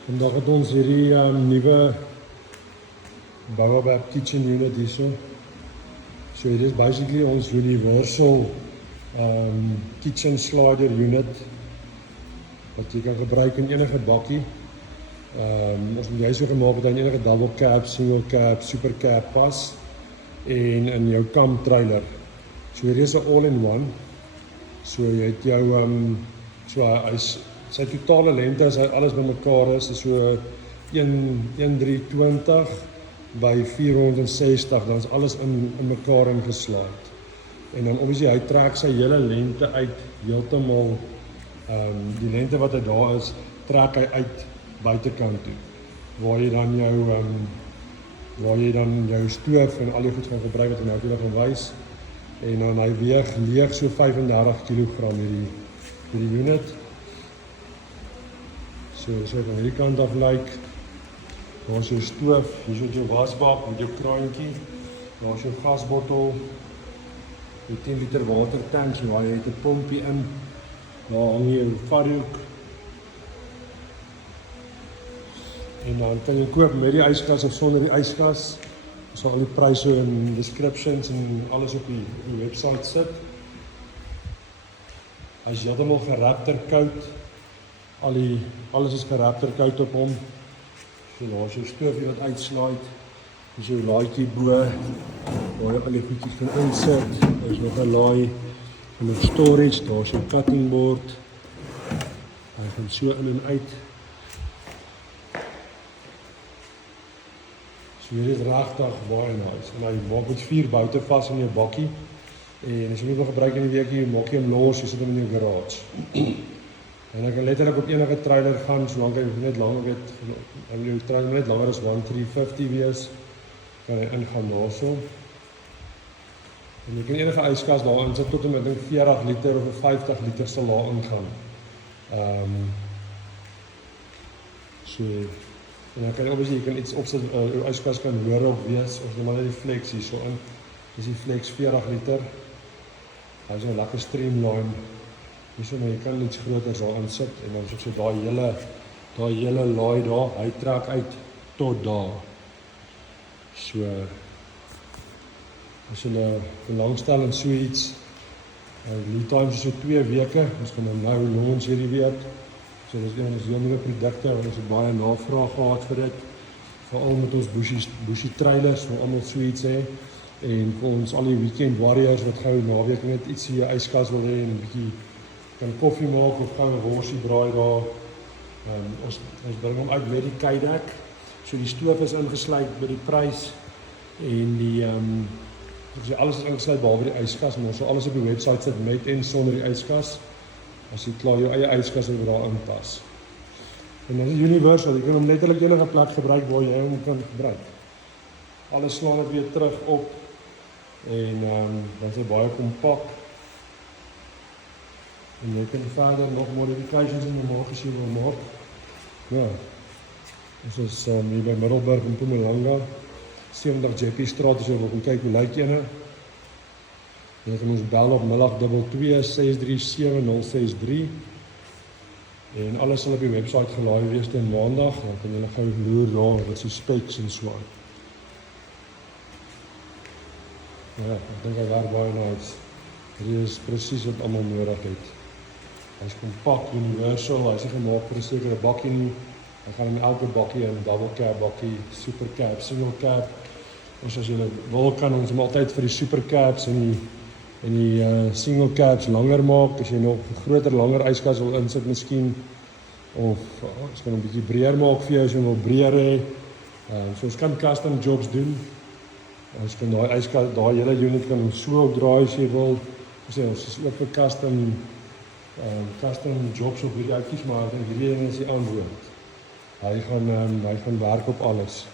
Vandag het ons hierdie nuwe Baobab kitchen unit hierso. So it is basically ons universal kitchen slider unit wat jy kan gebruik in enige bakkie. Ons het jy so gemaak dat in enige double cab, single cab, super cab pas en in jou camp trailer. So hier is 'n all-in-one. So jy het jou sy totale lengte as hy alles bymekaar is so 1320 by 460, dan is alles in mekaar ingeslaat. En dan obviously hy trek sy hele lengte uit heeltemal, die lengte wat hy daar is, trek hy uit buitekant toe, waar jy dan jou stoof en al die goed gaan gebruik wat hy nou vir jou gaan wys. En dan hy weeg leeg so 35 kg hierdie unit. So van hierdie kant af lyk, daar is jou stoof, hier is jou wasbak met jou kraantjie, daar is jou gasbottel, die 10 liter watertank, waar jy het 'n pompie in, daar hang jy jou variehoek. En dan kan jy koop met die yskas of sonder die yskas. Ons sal al die pryse en descriptions en alles op die website sit. Hy is heeltemal gerapter koud. Alles is gerapter koud op hom. So daar is jou stoofie wat uitslaai. Dis jou laaitjie bo, waar jy al die goedjies kan insit. Daar is nog 'n laai van storage, daar is jou cutting board. Hy gaan so in en uit. So hier is regtig baie nice. En hy maak met 4 boute vas in jou bakkie. En as jy nie wil gebruik in die week, jy maak jy hom los, jy sit hom in jou garage. En ek kan letterlik op enige trailer gaan, solank hy net langer het, en jou trailer net langer as 1350 wees, kan hy ingaan daarso. En jy kan enige yskas daarin sit tot en met 40 liter of 50 liter sal daar ingaan. So, en dan kan jy kan iets opsit, jou yskas kan hoër op wees, of jy maar net die flex hier so in. Dis die flex 40 liter. Hy is nou lekker streamline. Hierso, maar jy kan iets groter daarin sit en dan so daai hele laai daar, hy trek uit tot daar. So as jy belangstel in so iets, lead time is so 2 weke, ons kan hom nou launch hierdie week. So dis een van ons heel nuwe produkte, want ons het baie navraag gehad vir dit. Veral met ons bushy trailers, wat almal so iets hê. En vir ons al die weekend warriors wat gou naweek net iets in jou yskas wil hê en 'n bietjie kan koffie maak of gaan 'n worsie braai daar. Ons bring hom uit met die Kydeck. So die stoof is ingesluit by die prys en die alles is ingesluit behalwe die yskas, maar ons sal alles op die website sit met en sonder die yskas. As jy klaar jou eie yskas wil daar inpas. En dan is universal, jy kan hom letterlik enige plek gebruik waar jy hom kan gebruik. Alles slaan dit weer terug op en dan is hy baie kompak. En jy kan verder nog modifications in maak as jy wil maak. Ja, dit is hier by Middelburg in Mpumalanga, 70 JP Straat, as jy wil kom kyk hoe lyk ene. Jy kan ons bel op 082 637 063 en alles sal op die website gelaai wees teen Maandag, dan kan jy gou loer daar wat so specs en so aan. Ja, ek dink hy werk baie nice. Dit is presies wat almal nodig het. Hy is kompak, universal, hy is nie gemaak vir 'n sekere bakkie nie. Hy gaan in elke bakkie, in double cab bakkie, super cab, single cab. Ons as jy wil kan ons hom altyd vir die super cabs en die single cabs langer maak, as jy nog 'n groter, langer yskas wil insit miskien, of ons kan hom 'n bietjie breër maak vir jou as jy wil breër hê. So ons kan custom jobs doen. Ons kan daai yskas, daai hele unit kan ons so opdraai as jy wil. Ons is ook vir custom jobs op hierdie uitjies, maar ek dink hierdie ding is die antwoord. Hy gaan werk op alles.